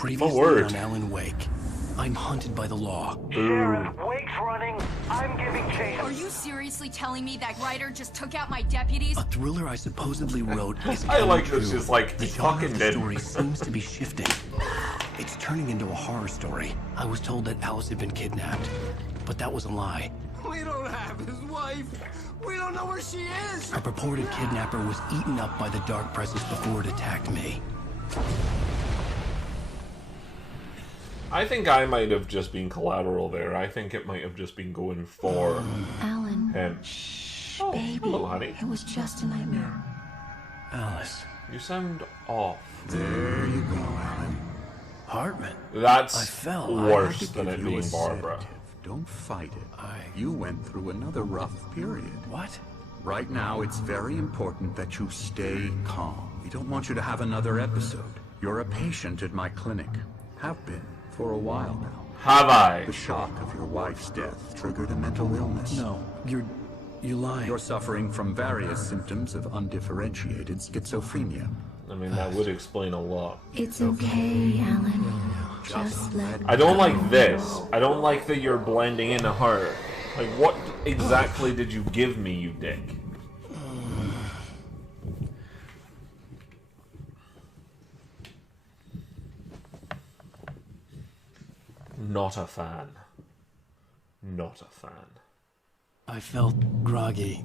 Previously on Alan Wake, I'm hunted by the law. Sheriff, Wake's running. I'm giving chase. Are you seriously telling me that Ryder just took out my deputies? A thriller I supposedly wrote is I like this, just like the fucking the dead. story seems to be shifting. It's turning into a horror story. I was told that Alice had been kidnapped, but that was a lie. We don't have his wife. We don't know where she is. A purported kidnapper was eaten up by the dark presence before it attacked me. I think I might have just been collateral there. I think it might have just been going for Alan. him. Shh, Oh, baby. hello, honey. It was just a nightmare. Alice. You sound off. There you go, Alan. Hartman. That's I fell. worse I than had to it give you being a Barbara. sedative. Don't fight it. I... You went through another rough period. What? Right now, it's very important that you stay calm. We don't want you to have another episode. You're a patient at my clinic. Have been for a while now. Have I? The shock of your wife's death triggered a mental illness. No, you're lying. You're suffering from various symptoms of undifferentiated schizophrenia. I mean, that would explain a lot. It's okay, Alan. Just let I don't go. like this. I don't like that you're blending into her. Like, what exactly did you give me, you dick? Not a fan. Not a fan. I felt groggy.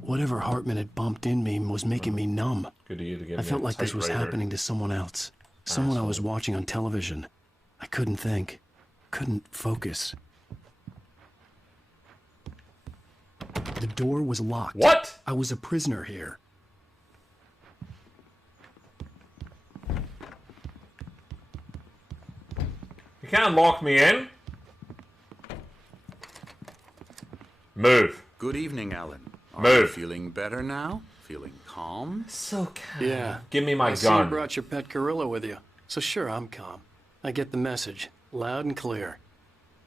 Whatever Hartman had bumped in me was making me numb. Good of you to give I me felt a like this was typewriter. happening to someone else. Someone I was watching on television. I couldn't think. Couldn't focus. The door was locked. What? I was a prisoner here. You can't lock me in. Move. Good evening, Alan. Are Move. you feeling better now? Feeling calm? So calm. Yeah. Give me my I see you gun. brought your pet gorilla with you. So sure, I'm calm. I get the message. Loud and clear.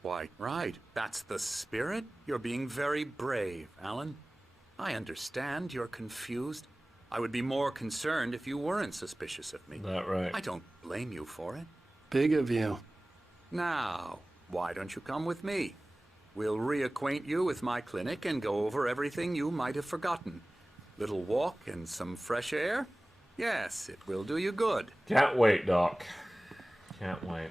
Why, right. That's the spirit. You're being very brave, Alan. I understand you're confused. I would be more concerned if you weren't suspicious of me. That right. I don't blame you for it. Big of you. Now, why don't you come with me? We'll reacquaint you with my clinic and go over everything you might have forgotten. Little walk and some fresh air? Yes, it will do you good. Can't wait, Doc. Can't wait.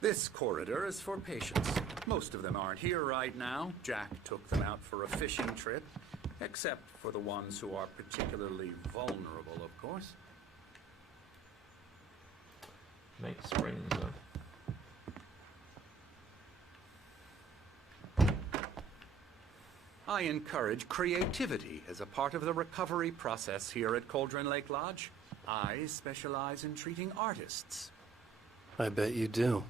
This corridor is for patients. Most of them aren't here right now. Jack took them out for a fishing trip. Except for the ones who are particularly vulnerable, of course. Night Springs. I encourage creativity as a part of the recovery process here at Cauldron Lake Lodge. I specialize in treating artists. I bet you do.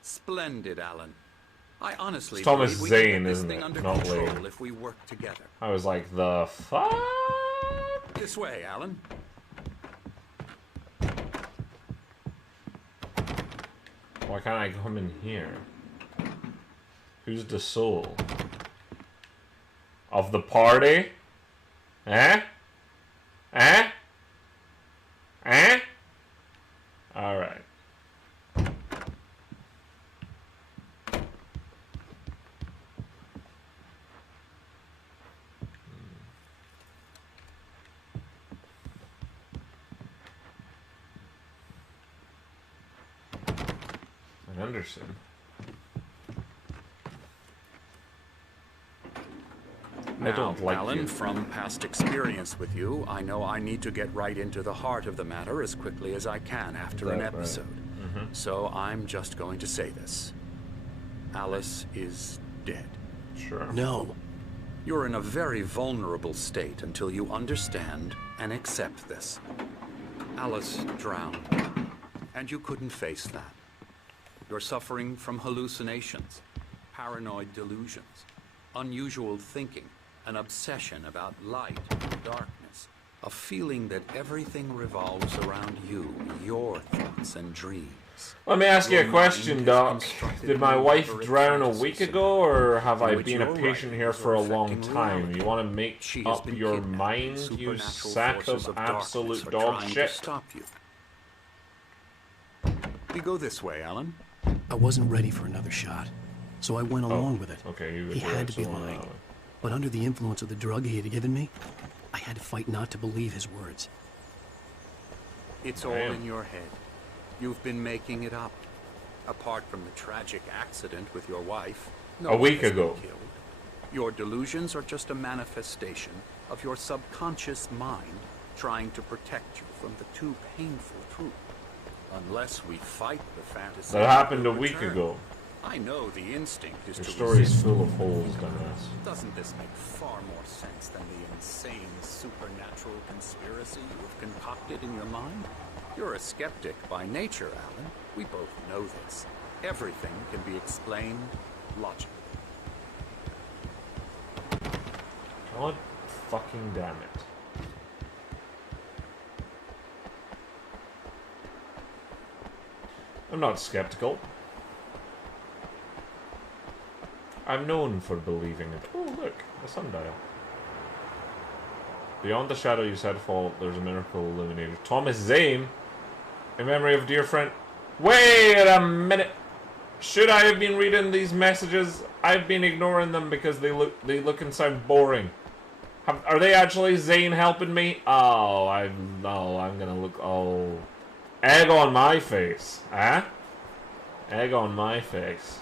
Splendid, Alan. I honestly It's Thomas believe we can Zane, get this isn't thing it? under Not control Lane. if we work together. I was like, the fuck? This way, Alan. Why can't I come in here? Who's the soul? Of the party? Eh? Eh? Eh? Alright. Anderson. I don't like Alan, you. from past experience with you, I know I need to get right into the heart of the matter as quickly as I can after an Right, right. episode. So I'm just going to say this. Alice is dead. Sure. No. You're in a very vulnerable state until you understand and accept this. Alice drowned, and you couldn't face that. You're suffering from hallucinations, paranoid delusions, unusual thinking, an obsession about light and darkness, a feeling that everything revolves around you, your thoughts and dreams. Let me ask you a Your question, mind is Doc. constructed Did my in wife elaborate drown a fantasy week scenarios ago, or have I in which been a your patient here writings for a are long affecting time? reality? You want to make She has up been your kidnapped. mind, you Supernatural sack forces of darkness absolute are dog trying shit? to stop you. Maybe go this way, Alan. I wasn't ready for another shot, so I went along with it. Okay, you He had to be lying. But under the influence of the drug he had given me, I had to fight not to believe his words. It's all in your head. You've been making it up. Apart from the tragic accident with your wife, no A week one has been ago. killed. Your delusions are just a manifestation of your subconscious mind trying to protect you from the too painful truth. Unless we fight the fantasy. That happened a will week return. ago. I know the instinct is Your to story's resist. full of holes, dumbass. Doesn't this make far more sense than the insane supernatural conspiracy you have concocted in your mind? You're a skeptic by nature, Alan. We both know this. Everything can be explained logically. God fucking damn it. I'm not skeptical. I'm known for believing it. Oh, look, a sundial. Beyond the shadow you said fall, there's a miracle illuminator. Thomas Zane, in memory of dear friend. Wait a minute. Should I have been reading these messages? I've been ignoring them because they look and sound boring. Are they actually Zane helping me? Oh, I'm gonna look. Oh, egg on my face, huh? Egg on my face.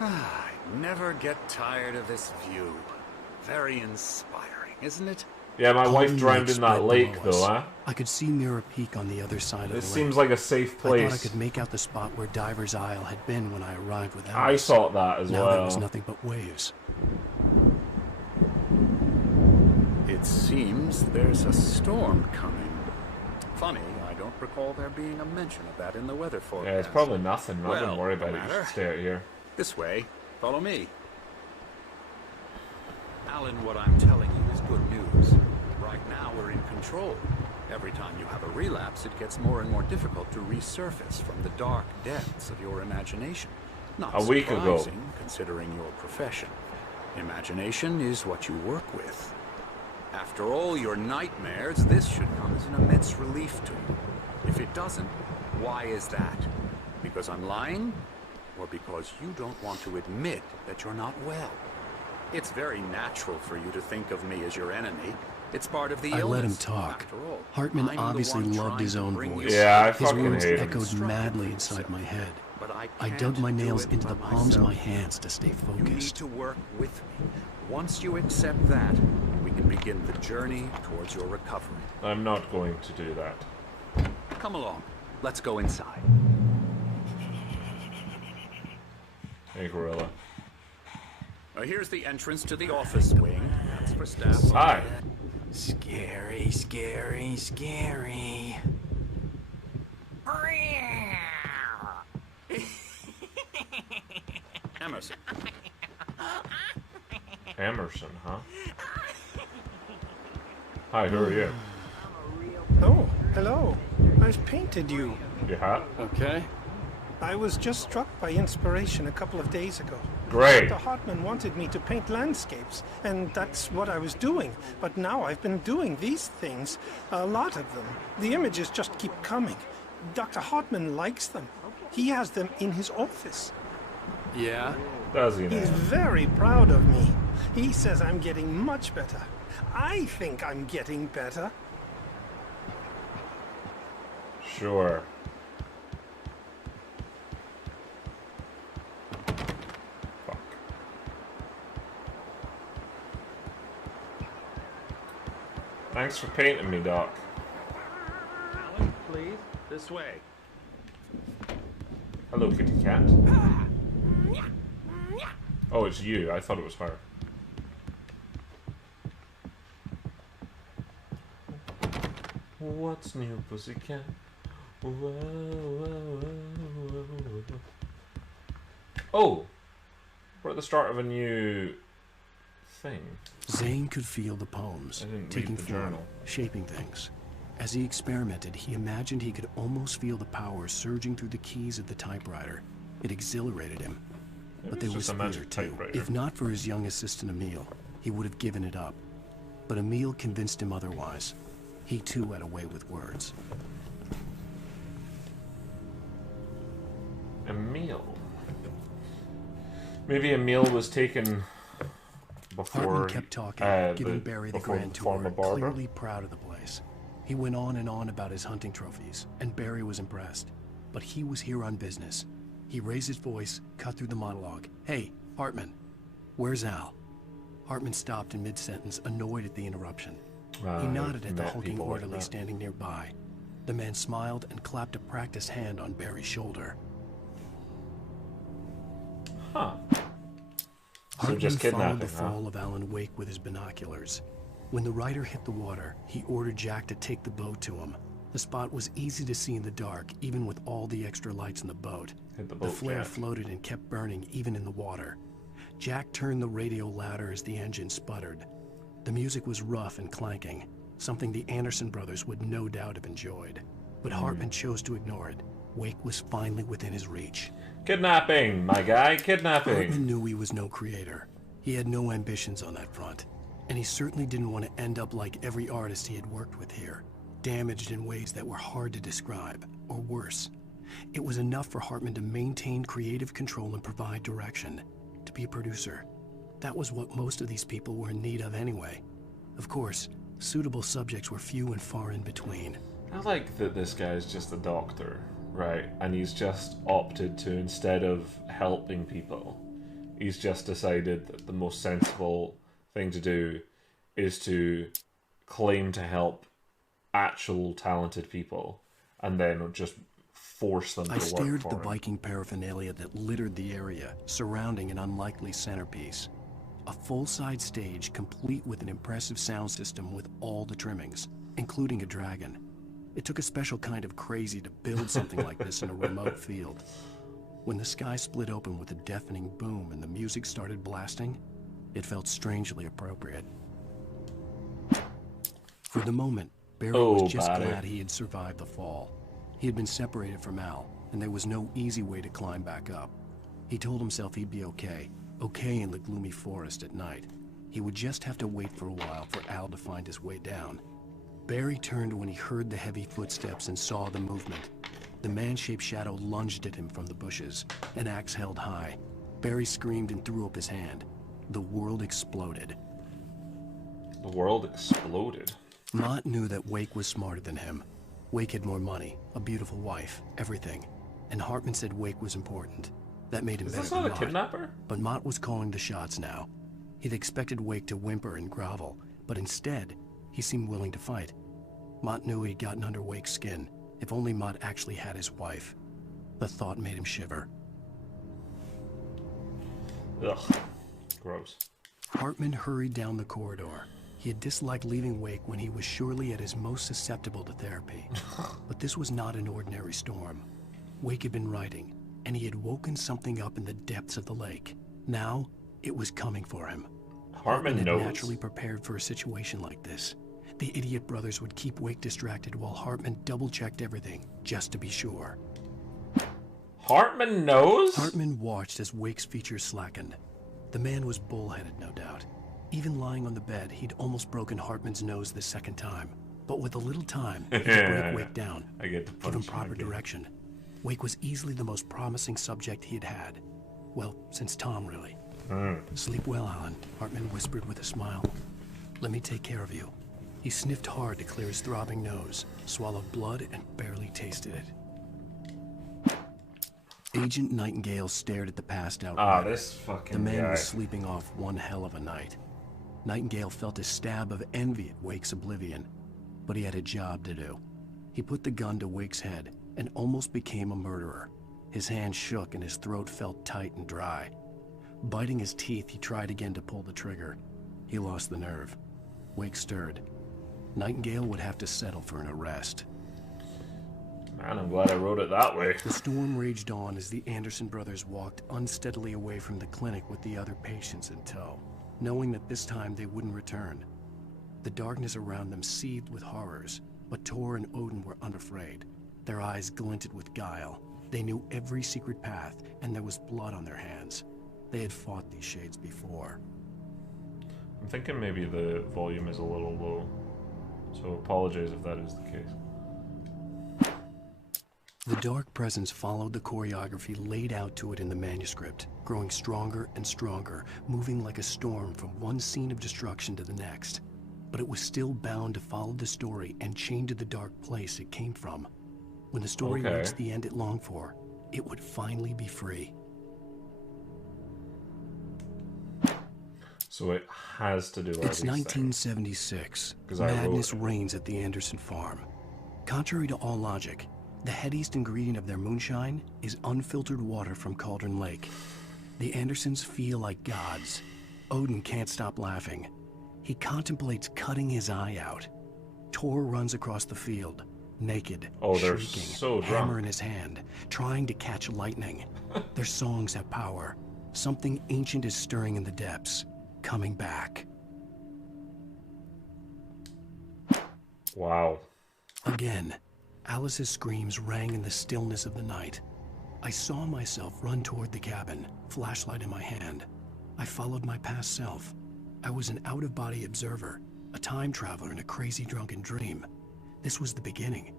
I never get tired of this view. Very inspiring, isn't it? Yeah, my wife Palm drowned Lake in that spread lake, below though, us. huh? I could see Mirror Peak on the other side of the lake. This seems like a safe I thought I place. could make out the spot where Diver's Isle had been when I arrived with I Alice. saw that as Now well. there was nothing but waves. It seems there's a storm coming. Funny, I don't recall there being a mention of that in the weather forecast. Yeah, it's probably nothing. I wouldn't Well, worry no about it. You matter. should stay out here. This way. Follow me. Alan, what I'm telling you is good news. Right now, we're in control. Every time you have a relapse, it gets more and more difficult to resurface from the dark depths of your imagination. Not A week ago. surprising, considering your profession. Imagination is what you work with. After all your nightmares, this should come as an immense relief to you. If it doesn't, why is that? Because I'm lying? Or because you don't want to admit that you're not well? It's very natural for you to think of me as your enemy. It's part of the I illness. let him talk. After all, Hartman I'm the obviously one loved trying his to own bring voice. you Yeah, I His fucking words hate him. echoed Constructive madly for inside yourself. my head. But I I can't dug my do nails it into the by palms of my myself. hands to stay You need focused. to work with me. Once you accept that, we can begin the journey towards your recovery. I'm not going to do that. Come along. Let's go inside. Hey, gorilla. Here's the entrance to the office wing. That's for staff. Hi. Scary, scary, scary. Emerson. Emerson, huh? Hi, who are you? Oh, hello. I've painted you. You have? Okay. I was just struck by inspiration a couple of days ago. Great. Dr. Hartman wanted me to paint landscapes, and that's what I was doing. But now I've been doing these things, a lot of them. The images just keep coming. Dr. Hartman likes them. He has them in his office. Yeah? Does he He's now? very proud of me. He says I'm getting much better. I think I'm getting better. Sure. Fuck. Thanks for painting me, Doc. Alan, please. This way. Hello, kitty cat. Oh, it's you. I thought it was her. What's new, pussycat? Whoa, whoa, whoa, whoa, whoa. Oh! We're at the start of a new thing. Zane could feel the poems, I didn't read taking the form, journal. shaping things. As he experimented, he imagined he could almost feel the power surging through the keys of the typewriter. It exhilarated him. Maybe But there it's was just a fear, magic too. typewriter. If not for his young assistant Emil, he would have given it up. But Emil convinced him otherwise. He too had a way with words. Emil. Maybe Emil was taken before Hartman kept talking, giving Barry the grand tour, clearly proud of the place. He went on and on about his hunting trophies, and Barry was impressed. But he was here on business. He raised his voice, cut through the monologue. Hey, Hartman, where's Al? Hartman stopped in mid-sentence, annoyed at the interruption. He nodded at the hulking orderly standing nearby. The man smiled and clapped a practice hand on Barry's shoulder. Huh. Hartman just kidnapping, followed the fall of Alan Wake with his binoculars. When the rider hit the water, he ordered Jack to take the boat to him. The spot was easy to see in the dark, even with all the extra lights in the boat. The flare floated and kept burning, even in the water. Jack turned the radio louder as the engine sputtered. The music was rough and clanking, something the Anderson brothers would no doubt have enjoyed. But Hartman chose to ignore it. Wake was finally within his reach. Kidnapping, my guy, kidnapping. Hartman knew he was no creator. He had no ambitions on that front. And he certainly didn't want to end up like every artist he had worked with here, damaged in ways that were hard to describe, or worse. It was enough for Hartman to maintain creative control and provide direction, to be a producer. That was what most of these people were in need of anyway. Of course, suitable subjects were few and far in between. I like that this guy's just a doctor, right? And he's just opted to, instead of helping people, he's just decided that the most sensible thing to do is to claim to help actual talented people and then just force them to work for him. I stared at the Viking paraphernalia that littered the area, surrounding an unlikely centerpiece. A full-size stage complete with an impressive sound system with all the trimmings, including a dragon. It took a special kind of crazy to build something like this in a remote field. When the sky split open with a deafening boom and the music started blasting, it felt strangely appropriate. For the moment, Barry was just glad he had survived the fall. He had been separated from Al, and there was no easy way to climb back up. He told himself he'd be okay in the gloomy forest at night. He would just have to wait for a while for Al to find his way down. Barry turned when he heard the heavy footsteps and saw the movement. The man-shaped shadow lunged at him from the bushes, an axe held high. Barry screamed and threw up his hand. The world exploded. The world exploded? Mott knew that Wake was smarter than him. Wake had more money, a beautiful wife, everything. And Hartman said Wake was important. That made him better than Mott. Is this not a kidnapper? But Mott was calling the shots now. He'd expected Wake to whimper and grovel, but instead, he seemed willing to fight. Mott knew he'd gotten under Wake's skin. If only Mott actually had his wife. The thought made him shiver. Ugh. Gross. Hartman hurried down the corridor. He had disliked leaving Wake when he was surely at his most susceptible to therapy. But this was not an ordinary storm. Wake had been writing, and he had woken something up in the depths of the lake. Now, it was coming for him. Hartman had knows. Naturally prepared for a situation like this. The idiot brothers would keep Wake distracted while Hartman double-checked everything, just to be sure. Hartman knows? Hartman watched as Wake's features slackened. The man was bullheaded, no doubt. Even lying on the bed, he'd almost broken Hartman's nose the second time. But with a little time, he could break Wake down, give him proper direction. Wake was easily the most promising subject he had had. Well, since Tom, really. Sleep well, Alan, Hartman whispered with a smile. Let me take care of you. He sniffed hard to clear his throbbing nose, swallowed blood, and barely tasted it. Agent Nightingale stared at the passed-out rider. This fucking The man guy. was sleeping off one hell of a night. Nightingale felt a stab of envy at Wake's oblivion, but he had a job to do. He put the gun to Wake's head and almost became a murderer. His hand shook and his throat felt tight and dry. Biting his teeth, he tried again to pull the trigger. He lost the nerve. Wake stirred. Nightingale would have to settle for an arrest. Man, I'm glad I wrote it that way. The storm raged on as the Anderson brothers walked unsteadily away from the clinic with the other patients in tow, knowing that this time they wouldn't return. The darkness around them seethed with horrors, but Tor and Odin were unafraid. Their eyes glinted with guile. They knew every secret path, and there was blood on their hands. They had fought these shades before. I'm thinking maybe the volume is a little low, so apologize if that is the case. The dark presence followed the choreography laid out to it in the manuscript, growing stronger and stronger, moving like a storm from one scene of destruction to the next. But it was still bound to follow the story and chain to the dark place it came from. When the story reached the end it longed for, it would finally be free. So it has to do all It's 1976. Madness reigns at the Anderson farm. Contrary to all logic, the headiest ingredient of their moonshine is unfiltered water from Cauldron Lake. The Andersons feel like gods. Odin can't stop laughing. He contemplates cutting his eye out. Tor runs across the field, naked, shrieking, so hammer in his hand, trying to catch lightning. Their songs have power. Something ancient is stirring in the depths, coming back. Wow. Again, Alice's screams rang in the stillness of the night. I saw myself run toward the cabin, flashlight in my hand. I followed my past self. I was an out-of-body observer, a time traveler in a crazy drunken dream. This was the beginning.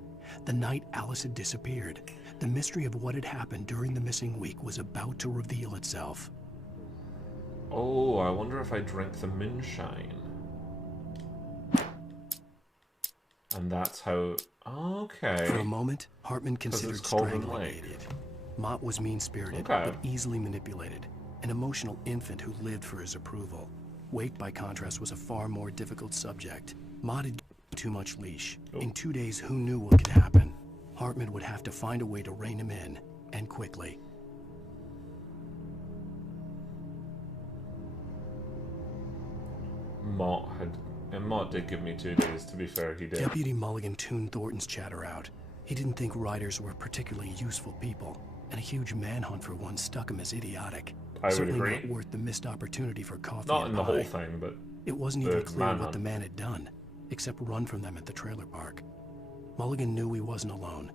The night Alice had disappeared. The mystery of what had happened during the missing week was about to reveal itself. Oh, I wonder if I drink the moonshine. And that's how... Okay. For a moment, Hartman considered strangling the idiot. Mott was mean-spirited, but easily manipulated. An emotional infant who lived for his approval. Wake, by contrast, was a far more difficult subject. Mott had given too much leash. In 2 days, who knew what could happen? Hartman would have to find a way to rein him in, and quickly. Mott did give me 2 days, to be fair, he did. Deputy Mulligan tuned Thornton's chatter out. He didn't think riders were particularly useful people, and a huge manhunt for one struck him as idiotic. I would agree. Not worth the missed opportunity for coffee. Not in the whole thing, but it wasn't even clear what the man had done, except run from them at the trailer park. Mulligan knew he wasn't alone.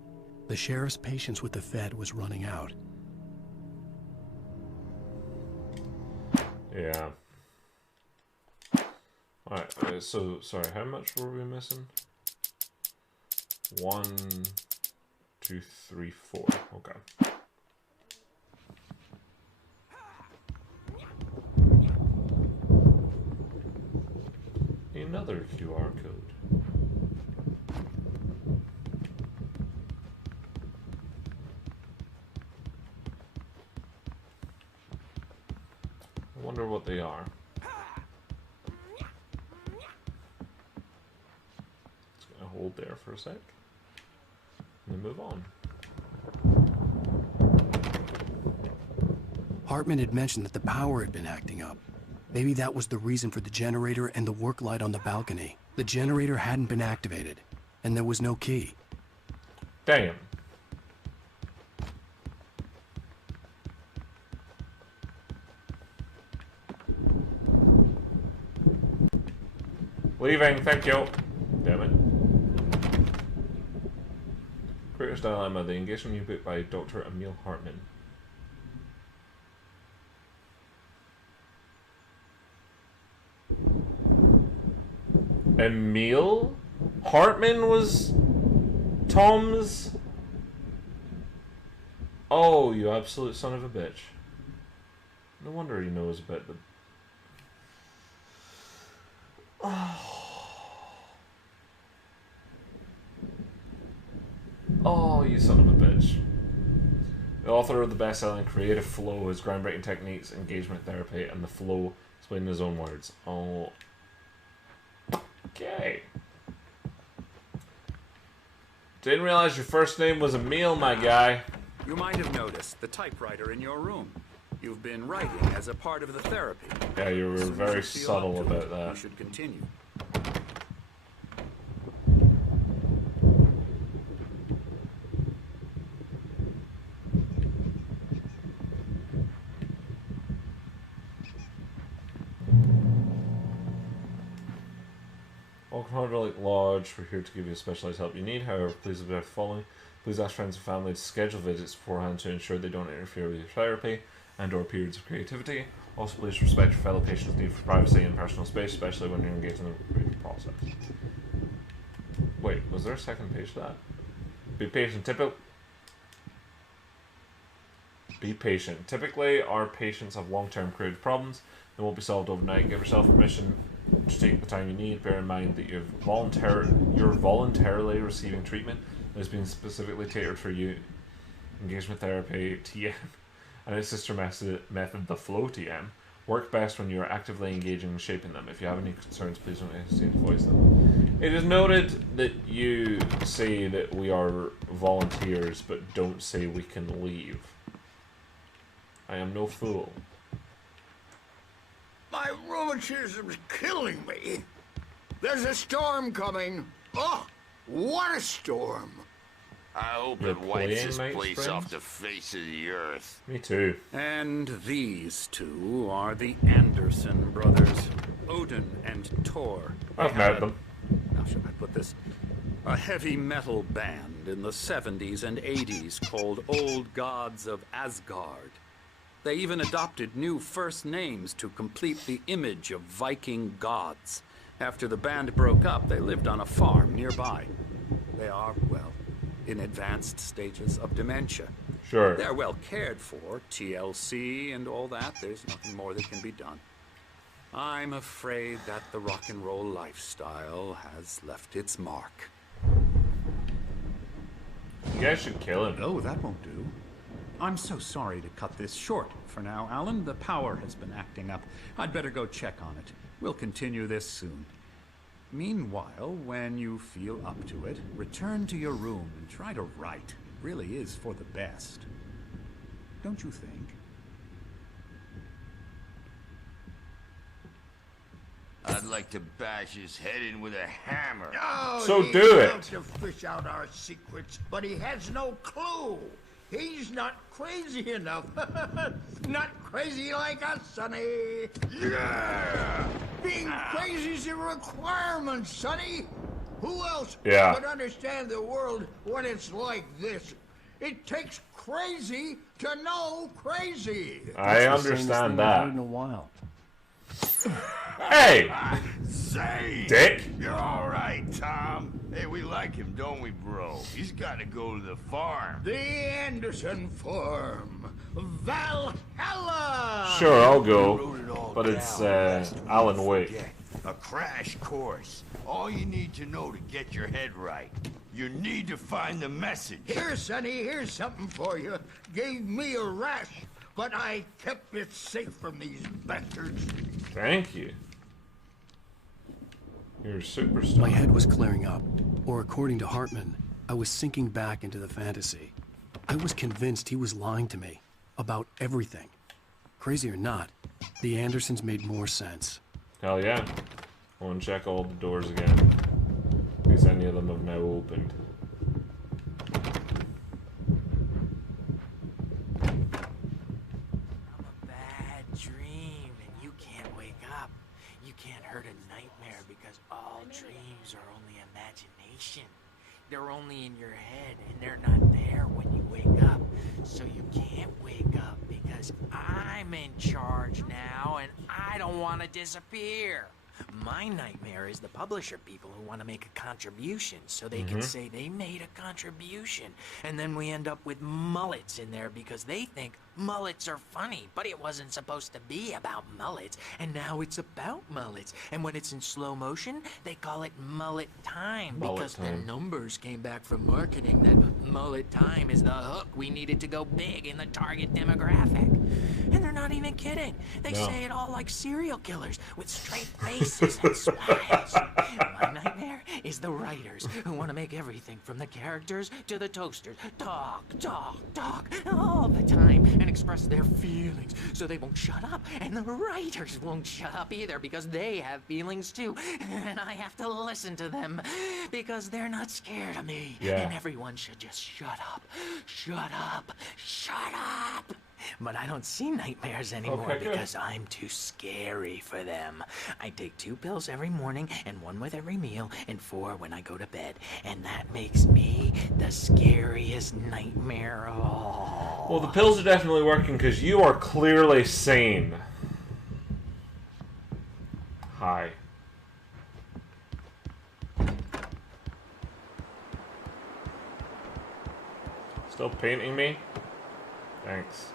The sheriff's patience with the Fed was running out. Yeah. Alright, so, sorry, how much were we missing? 1, 2, 3, 4. Okay. Another QR code. I wonder what they are. Just gonna hold there for a sec. And then move on. Hartman had mentioned that the power had been acting up. Maybe that was the reason for the generator and the work light on the balcony. The generator hadn't been activated, and there was no key. Damn. Leaving, thank you. Damn it. Creator's Dilemma, the engagement new book by Dr. Emil Hartman. Emil Hartman was Tom's. Oh, you absolute son of a bitch. No wonder he knows about the... Oh, you son of a bitch. The author of the best-selling Creative Flow, his groundbreaking techniques, engagement therapy, and the flow explained in his own words. Oh... Okay. Didn't realize your first name was Emil, my guy. You might have noticed the typewriter in your room. You've been writing as a part of the therapy. Yeah, you were very subtle about that. You should continue. Welcome to Lodge. We're here to give you the specialized help you need. However, please observe the following. Please ask friends and family to schedule visits beforehand to ensure they don't interfere with your therapy and or periods of creativity. Also, please respect your fellow patients' need for privacy and personal space, especially when you're engaged in the creative process. Wait, was there a second page to that? Be patient, typical. Be patient. Typically, our patients have long-term creative problems. They won't be solved overnight. Give yourself permission to take the time you need. Bear in mind that you're voluntarily receiving treatment that has been specifically tailored for you. Engagement therapy, TM, and its sister method, the Flow TM, work best when you are actively engaging and shaping them. If you have any concerns, please don't hesitate to voice them. It is noted that you say that we are volunteers, but don't say we can leave. I am no fool. My rheumatism's killing me. There's a storm coming. Oh, what a storm. I hope You're it wipes playing, this mate, place friends? off the face of the earth. Me too. And these two are the Anderson brothers, Odin and Tor. I've They met had them. How should I put this? A heavy metal band in the 70s and 80s called Old Gods of Asgard. They even adopted new first names to complete the image of Viking gods. After the band broke up, they lived on a farm nearby. They are, well, in advanced stages of dementia. Sure. They're well cared for, TLC and all that. There's nothing more that can be done. I'm afraid that the rock and roll lifestyle has left its mark. You guys should kill him. No, that won't do. I'm so sorry to cut this short for now, Alan. The power has been acting up. I'd better go check on it. We'll continue this soon. Meanwhile, when you feel up to it, return to your room and try to write. It really is for the best. Don't you think? I'd like to bash his head in with a hammer. Oh, So he do wants it. to fish out our secrets, but he has no clue. He's not crazy enough. Not crazy like us, Sonny. Yeah! Being crazy's a requirement, Sonny. Who else Yeah. could understand the world when it's like this? It takes crazy to know crazy. I understand that. In a while. Hey! Say, Dick! you're all right, Tom. Hey, we like him, don't we, bro? He's got to go to the farm. The Anderson Farm. Valhalla! Sure, I'll Wrote go. it all But it's down last Alan week. Wake. Yeah, a crash course. All you need to know to get your head right. You need to find the message. Here, Sonny, here's something for you. Gave me a rash, but I kept it safe from these bastards. Thank you. You're a superstar. My head was clearing up, or according to Hartman, I was sinking back into the fantasy. I was convinced he was lying to me about everything. Crazy or not, the Andersons made more sense. Hell yeah. I'll uncheck all the doors again. Because any of them have now opened. Bad dream, and you can't wake up. You can't hurt a nightmare because all dreams are only imagination. They're only in your head, and they're not there when you wake up. So you can't wake up because I'm in charge now, and I don't want to disappear. My nightmare is the publisher people who want to make a contribution so they can say they made a contribution. And then we end up with mullets in there because they think mullets are funny, but it wasn't supposed to be about mullets. And now it's about mullets. And when it's in slow motion, they call it mullet time because the numbers came back from marketing that mullet time is the hook we needed to go big in the target demographic. And they're not even kidding. They say it all like serial killers with straight faces and smiles. My nightmare is the writers who want to make everything from the characters to the toasters talk all the time and express their feelings so they won't shut up. And the writers won't shut up either because they have feelings too. And I have to listen to them because they're not scared of me. Yeah. And everyone should just shut up. Shut up. Shut up. But I don't see nightmares anymore Okay, good. because I'm too scary for them. I take 2 pills every morning and 1 with every meal and 4 when I go to bed. And that makes me the scariest nightmare of all. Well, the pills are definitely working because you are clearly sane. Hi. Still painting me? Thanks.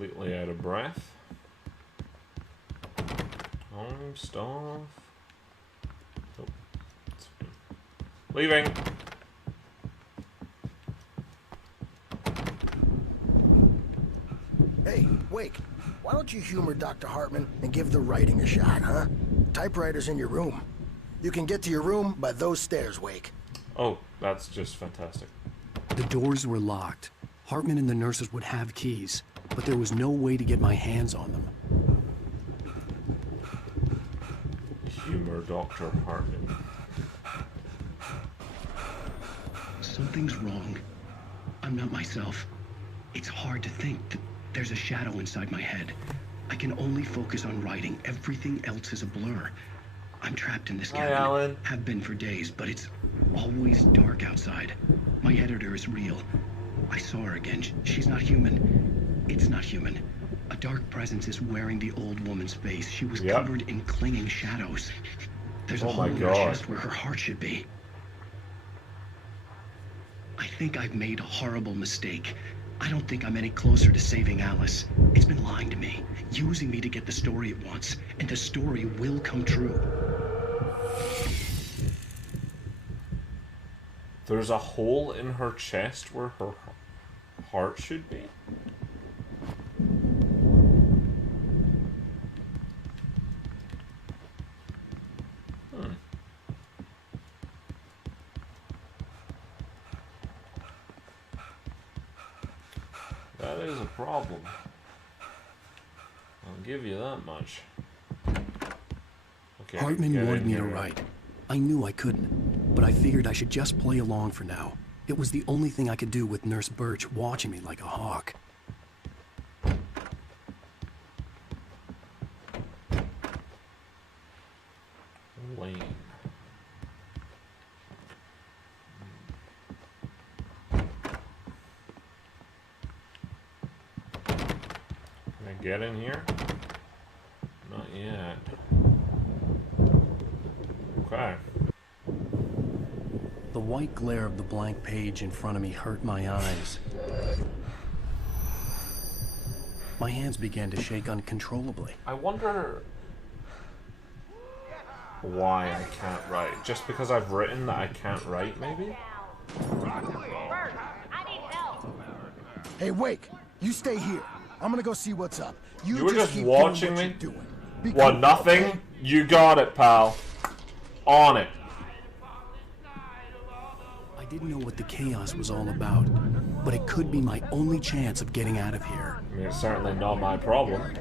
completely out of breath. Home stuff. Oh, it's fine. Leaving. Hey, Wake, why don't you humor Dr. Hartman and give the writing a shot, huh? Typewriter's in your room. You can get to your room by those stairs, Wake. Oh, that's just fantastic. The doors were locked. Hartman and the nurses would have keys, but there was no way to get my hands on them. Humor Dr. Hartman. Something's wrong. I'm not myself. It's hard to think that there's a shadow inside my head. I can only focus on writing. Everything else is a blur. I'm trapped in this cabinet. Hi, Alan. Have been for days, but it's always dark outside. My editor is real. I saw her again. She's not human. It's not human. A dark presence is wearing the old woman's face. She was covered in clinging shadows. There's a hole in her chest where her heart should be. I think I've made a horrible mistake. I don't think I'm any closer to saving Alice. It's been lying to me, using me to get the story it wants, and the story will come true. There's a hole in her chest where her heart should be? That is a problem. I'll give you that much. Okay, Hartman wanted me to write. I knew I couldn't, but I figured I should just play along for now. It was the only thing I could do with Nurse Birch watching me like a hawk. Lame. Can I get in here? Not yet. Okay. The white glare of the blank page in front of me hurt my eyes. My hands began to shake uncontrollably. I wonder why I can't write. Just because I've written that I can't write, maybe? Hey, Wake, you stay here. I'm gonna go see what's up. You were just keep watching doing me? what you're doing. What, nothing? Okay? You got it, pal. On it. I didn't know what the chaos was all about, but it could be my only chance of getting out of here. I mean, it's certainly not my problem.